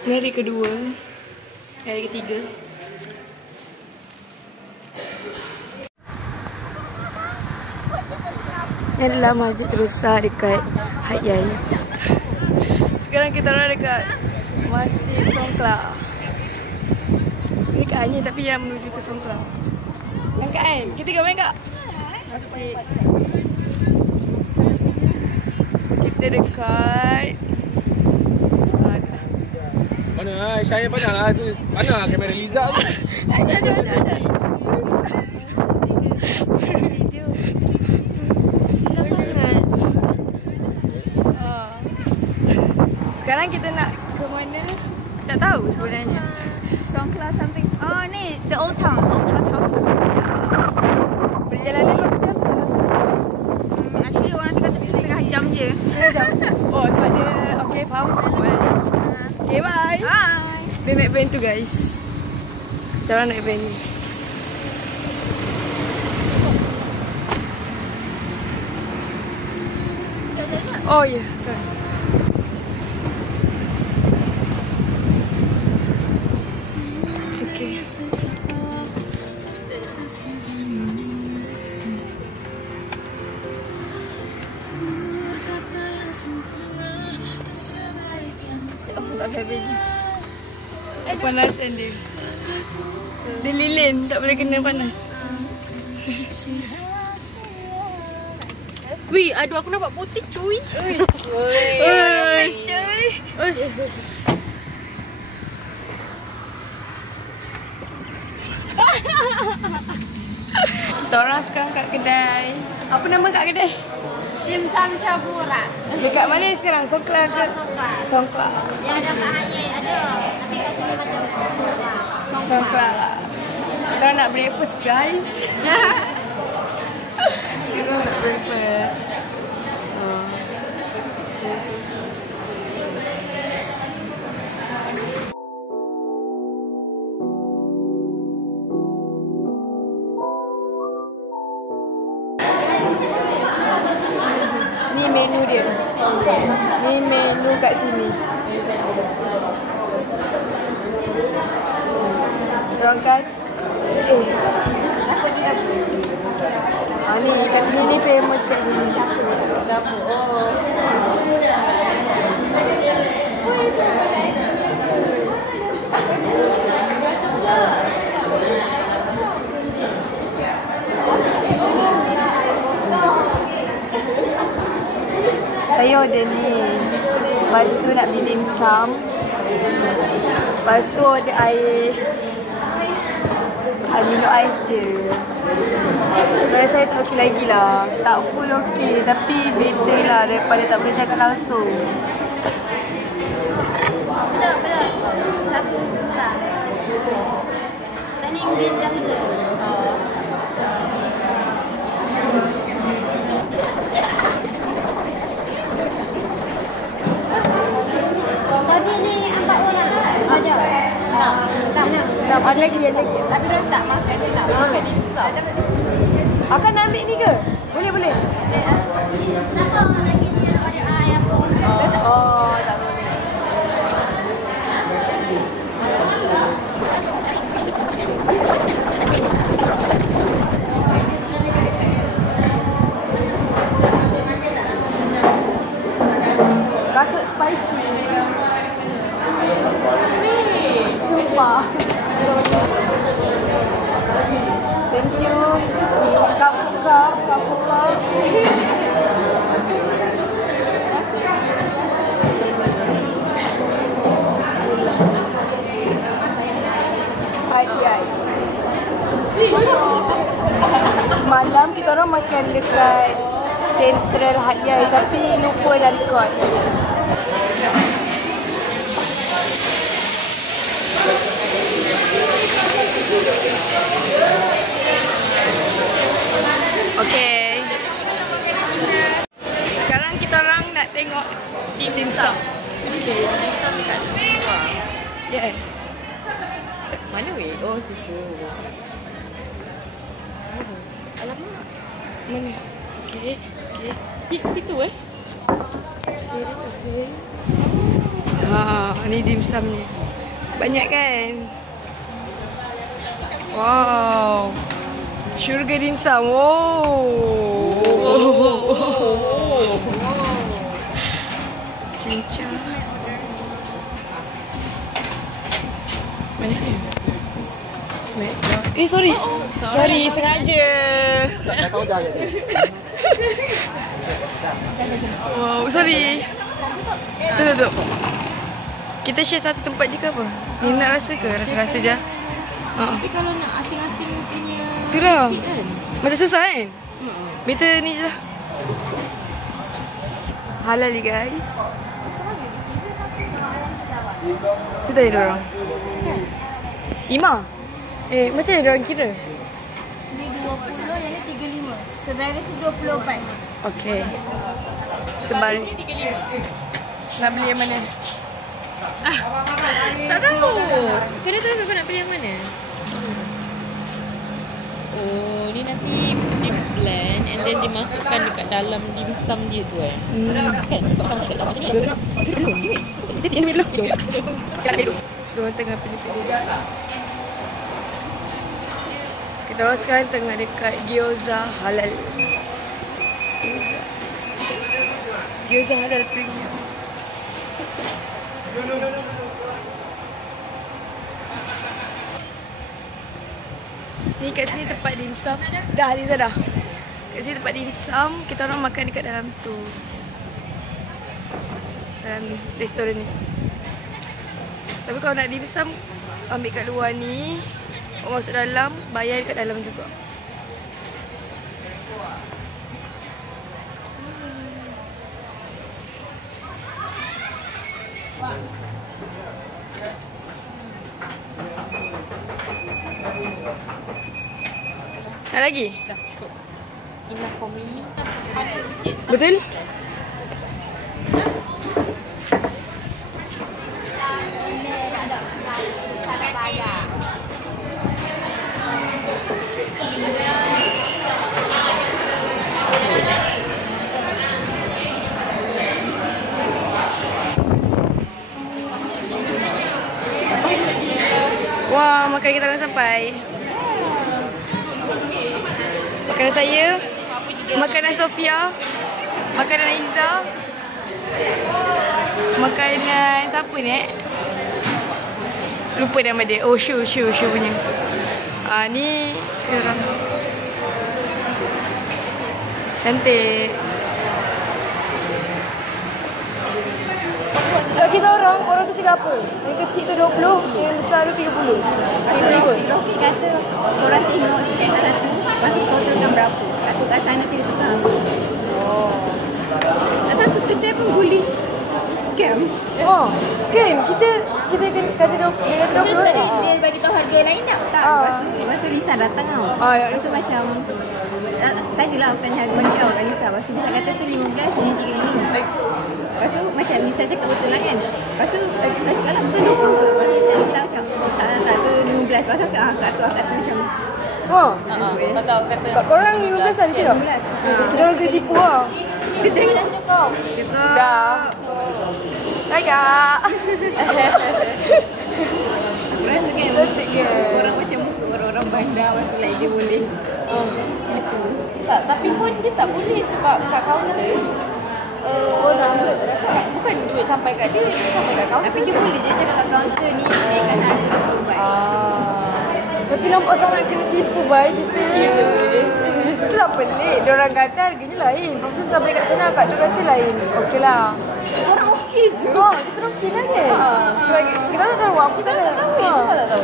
Ini hari kedua. Hari ketiga. Ini adalah masjid terbesar dekat Hat Yai. Sekarang kita orang dekat Masjid Songkla. Ini Kak Anyi tapi yang menuju ke Songkla. Kan Kak An? Kita kat mana Kak? Masjid. Kita dekat mana? Saya pandanglah tu. Mana kamera Liza tu? ada. Sekarang kita nak ke mana? Tak tahu sebenarnya. Songkla something. Oh ni, the old town. Old town Songkla. Perjalanan berapa jam? Actually orang tu kata setengah jam je. Setengah jam? Oh sebab dia, okay faham. Okay bye. Bye. Dia naik van tu guys. Kita orang naik van ni. Oh ya, yeah. Sorry. Okay. Oh, tak habis lagi. Panasan dia. Dia lilin, tak boleh kena panas. Wih, aduh aku nampak putih cuy. Kita orang sekarang kat kedai. Apa nama kat kedai? Dim Sum Cabura. Dekat mana sekarang? Songkla ke? Songkla. Songkla. Yang ada Kak Hayai ada. Tapi kat sini macam Songkla. Songkla. Kita orang nak breakfast guys. Kita orang nak breakfast. Ni menu dia. Ni menu kat sini. Orang kan ni kat sini ni famous kat sini. Dapur. Oh. Saya order ni. Lepas tu nak beli dim sum. Lepas tu order air minum ais je. Sebenarnya saya tak okey lagi lah. Tak full okey. Tapi better lah daripada tak boleh cakap langsung. Betul. Satu sebelah. Tadi green dah ada. Tadi ni 4 orang saja. Tak. Ada lagi. Tapi dia tak makan, dia tak makan ni. Akan nak ambil ni ke? Boleh. Kenapa lagi dia nak ada ayam pun? Oh, tak boleh. Kasut spicy. Wih, lupa. Thank you. Cup. Hai. Semalam kita orang makan dekat Central Hat Yai tapi lupa dah record. Okay. Sekarang kita orang nak tengok dim sum. Okay. Yes. Mana weh? Oh, situ. Alamak. Mana? Okay. Situ eh? Okay. Ni dimsumnya. Banyak kan? Wow. Syurga dimsum. Cincang. Mana ni? Sorry. Sorry, sengaja. Tak tahu dah jadi. Wow, sorry. Tutup. Kita share satu tempat je ke apa? Ni nak rasa ke? Rasa-rasa je. Tapi kalau nak asing-asing punya Itulah. fit kan? Macam susah kan? Better ni je lah. Halal ni guys. Sudah ya diorang? 5? Macam mana diorang kira? Ni 20, yang ni 35. Saudara si 24. Okay. Sebalik. Nak beli yang mana? Tak tahu. Kena tahu kau nak pilih yang mana? Oh, ni nanti dia blend and then dimasukkan dekat dalam dimsum dia tu Kan? Sebab kan masuk dalam macam ni. Dia ambil dulu. Diorang tengah pilih-pilih. Kita orang sekarang tengah dekat gyoza halal. Gyoza halal premium. Ni kat sini tempat dimsum. Dah Liza dah. Kat sini tempat dimsum. Kita orang makan dekat dalam tu. Dalam restoran ni. Tapi kalau nak dimsum, ambil kat luar ni. Masuk dalam, bayar kat dalam juga. Nak lagi? Dah cukup. Enough for me. Panas sikit. Betul? Wah, makan kita dah sampai. Makanan saya, makanan Sofia, makanan Aiza, makanan siapa ni lupa nama dia. Oh, Shu punya. Ni orang cantik. Kat kita orang tu cakap apa? Yang kecil tu 20, yang besar tu 30. Rofi kata, korang tengok ni cek satu. Lepas tu kau turunkan berapa. Aku kat sana kita tukar. Tak tahu kedai pun guli. Scam. Oh, kan? Kita kata 20. So tadi dia bagi tahu harga lain tak? Tak. Lepas tu Lisa datang tau. Lepas tu macam sajalah bukan harga bagi tahu kat Lisa. Lepas tu dia kata tu 15, ni 35. Lepas tu macam Lisa cakap betul lah kan. Lepas tu Lisa cakap lah betul 20 ke. Lepas tu Lisa macam tak tu 15. Lepas tu akak tu macam Oh, Tak tahu kata. kat korang 15 ada cakap? 15. Kita orang kena tipu lah. Kedai dah cukup. Dah. Hai kak. Aku rasa kan Cantik ke? orang macam muka orang-orang bandar. Lepas tu like dia boleh tipu. Tak, tapi pun dia tak boleh sebab kat kaunter bukan duit sampai kat dia sampai kat kaunter. Tapi dia boleh je cakap kat kaunter ni naikkan harga 20 baht. Tapi nampak sangat kena tipu baik kita. Ya. Itu tak pelik. Diorang kata harganya lain. Lepas tu sampai kat sana akak tu kata lain. Okey lah. Orang okey je. Kita orang okey lah kan? Sebab kita tak tahu apa. Kita tak tahu. Siapa tak tahu.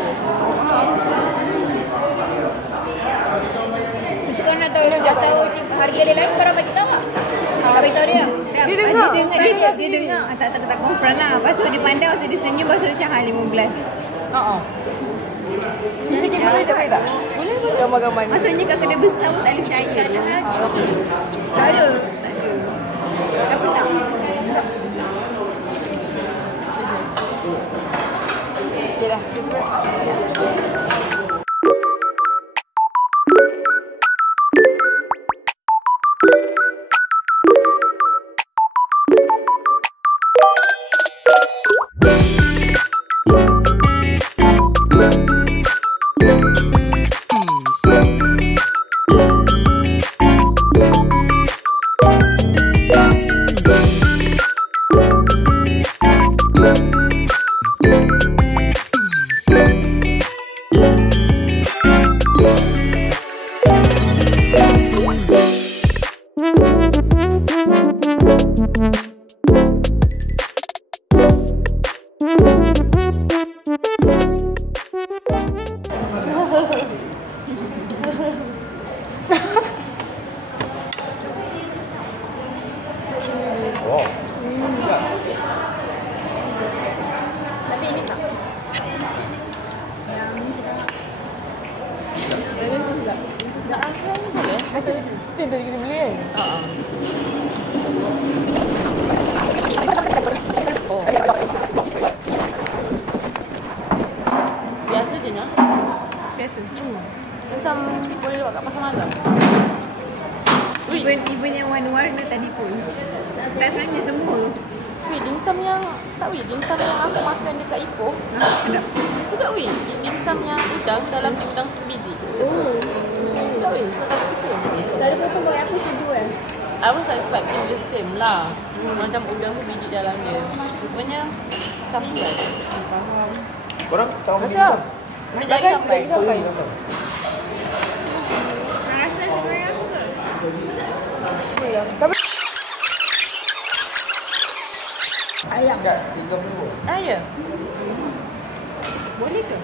Macam kau nak tahu harga dia lain, korang bagi tahu tak? Kau bagi tahu dia. Dia dengar. Dia dengar. Tak confront lah. Lepas tu dia pandang, lepas tu dia senyum, lepas tu macam 15. Kita kamera sekejap boleh tak? Boleh. Gambar-gambar ni. Maksudnya kat kedai besar pun tak boleh percaya. Tak ada. Apa tak? Okey dah. Biasa je Nya. Biasa. Macam boleh lewat kat pasar malam. Even yang warna-warna tadi pun. Tak sebenarnya semua. Weh, dimsum yang tak weh, dimsum yang aku makan dekat Ipoh. Sedap. Sedap weh. Dimsum yang udang dalam udang sebiji. Oh. Sedap weh. Aku suka. Tadi potong bagi aku sejuk kan? I was expecting the same lah. Macam udang tu biji dalam dia. Rupanya campuran. Faham. Korang tahu Rasa? dimsum? Dia jadi sampai. Rasa sebenarnya aku ke? Ayam. Tak, 30. Ah ya. Boleh ke?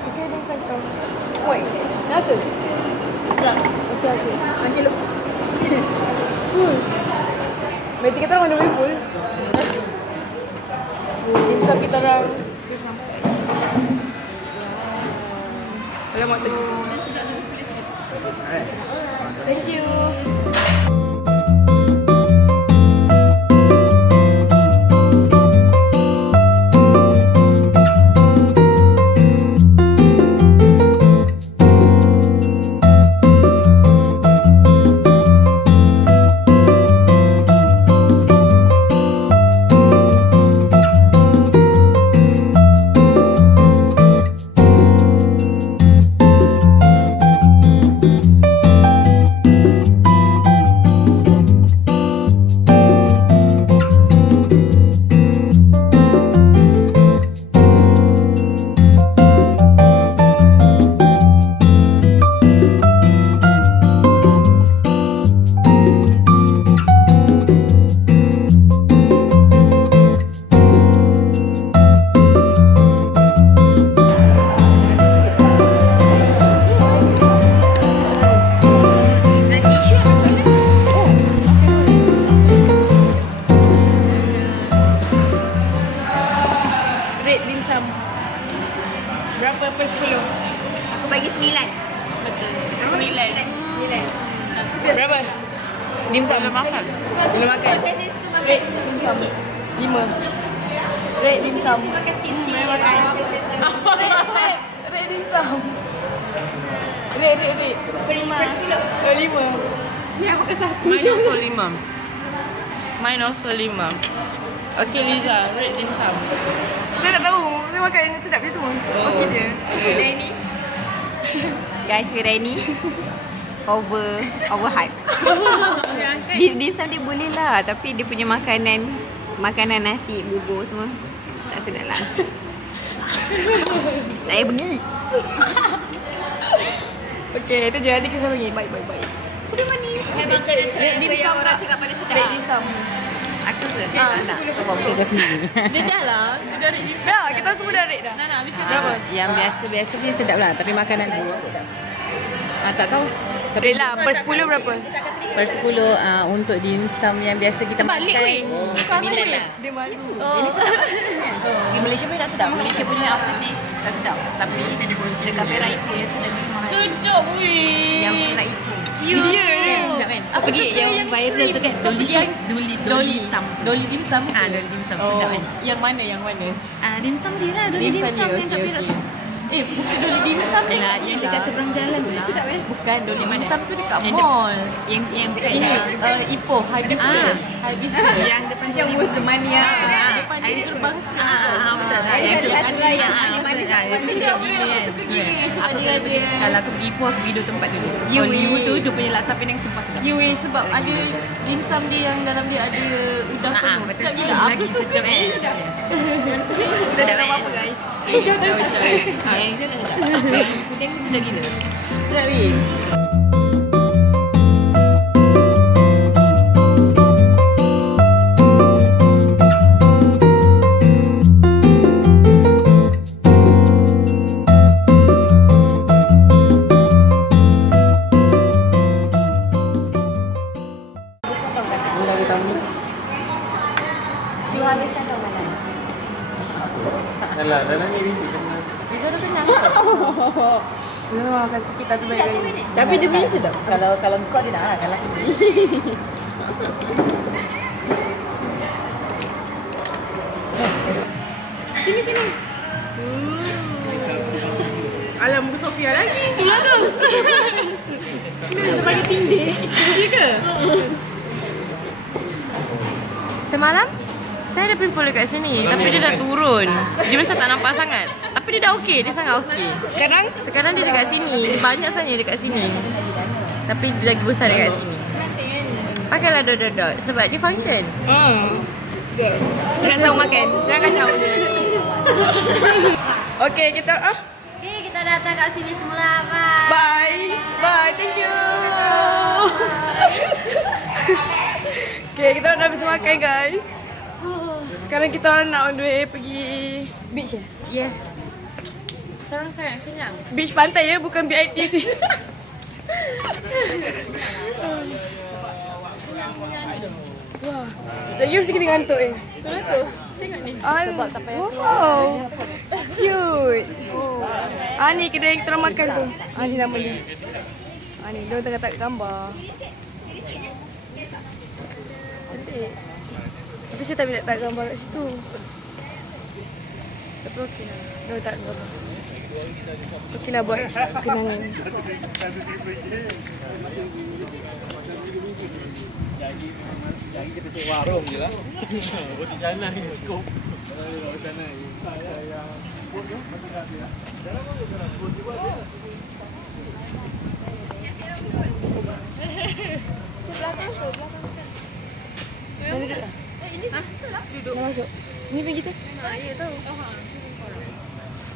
Okay, dah sakit. Woi, nasi. Nasi. Nanti lu. Meja kita mana boleh full. Dimsum kita dah sampai. Alamak tengok. Thank you. Berapa per 10? Aku bagi 9. Betul. 9. Berapa? Dimsum. Belum makan. Belum makan. Saya jenis suka makan. Rate dimsum. 5. Rate dimsum. Suka makan sikit-sikit. Rate dimsum. Rate. Per 5. 5. Ni aku makan satu. Mine also 5. Mine also 5. Okay Liza, rate dimsum. Saya tak tahu. Saya makan sedap je semua. Okey je. Kedai ni. Guys, kedai ni overhype. Dimsum dia boleh lah, tapi dia punya makanan nasi, bubur semua tak sedap lah. Saya pergi. Okey, itu je. Nanti kita pergi. Bye. Udah mana? Rate dimsum orang cakap pada sedap. Rate dimsum. Aku ke? Nak. Kau bawa kita sendiri. Dia dah lah. Dia dah rate dimsum. Dah, kita semua dah rate dah. Nah, habis tu Berapa? Yang biasa-biasa punya sedap lah. Tapi makanan tak tahu. Rate lah. Per 10 berapa? Per 10 untuk dimsum yang biasa kita Balik makan. weh. 9 lah. Dia malu. Ini sedap. Di Malaysia pun dah sedap. Malaysia punya aftertaste dah sedap. Tapi dekat Perak Ipoh yang sedap lebih mahal. sedap weh. Yang Perak Ipoh. Dia Sedap kan? Aku Pergi suka yang yang viral tu kan. Doli Sam. Doli dimsum. Doli dimsum sedap kan. Yang mana? Dimsum dia lah. Doli dimsum yang kat Perak tu. Bukan Doli dimsum ni. Lah, yang dekat seberang jalan tu lah. Sedap kan? Bukan Doli Mana? dimsum tu dekat Yang mall. Yang dekat Ini Ipoh, Hibiscus. Ah. Hibiscus. yang depan macam worth the money lah. Depan sini terbang betul lah. Yang tu kan sedap gila kan. Aku kalau aku pergi Ipoh, aku pergi dua tempat dulu. Liu tu dia punya laksa Penang sumpah sedap. Sebab ada dimsum dia yang dalam dia ada udang penuh. Betul. Sedap gila. Lagi sedap kan. Kita tak tahu apa guys. Kuning sedap gila. Sedap weh. Isu harus atau malam? Alah, dah nangis ni. Itu dah kenyang. Memang makan sikit tapi baik lagi. Tapi dia punya sedap. Kalau kau dia nak kalah. Sini. Alam muka Sofia lagi. Pula tu. Ini sebagai tindik. Dia ke? Semalam saya ada pimpul dekat sini, tapi dia dah turun. Dia macam tak nampak sangat. Tapi dia dah okey, dia sangat okey. Sekarang dia dekat sini. Banyak sangat dekat sini. Tapi dia lagi besar dekat sini. Pakailah dot-dot sebab dia function. Jangan tahu makan. Jangan kacau je. Okey, kita Okay, kita datang kat sini semula. Bye. Bye. Thank you. Okay, kita dah habis makan guys. Sekarang kita orang nak on the way pergi beach eh? Yes. Sekarang sangat kenyang. Beach pantai ya, bukan BITC. Wah, lagi mesti kita ngantuk eh. Betul tu. Tengok ni. Sebab tak payah. Wow. Cute. Ni kedai yang kita orang makan tu. Ni nama dia. Ni dia tengah tak gambar. Cantik. Tapi saya tak boleh tak gambar kat situ. Tapi okey lah. Dia tak gambar. Okey lah buat kenangan. Jadi kita cek warung je lah. Roti canai cukup. Roti canai. Duduk. Nak masuk. Ni pergi kita? Ya tahu.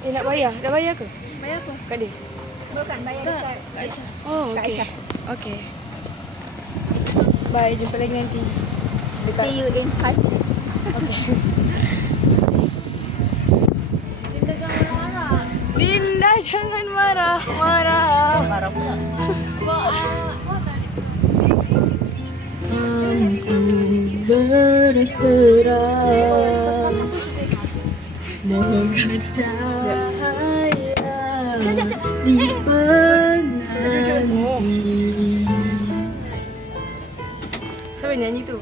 Nak bayar? Dah bayar ke? Bayar apa? Kat dia? Bukan bayar dekat Aisyah. Oh, Kak okey. Aisyah. Okey. Bye, jumpa lagi nanti. Dekat. See you in 5 minutes. Okey. Dinda jangan marah. Dinda jangan marah. Marah pula. Berserah mohon cahaya di penanti. Siapa nyanyi tu?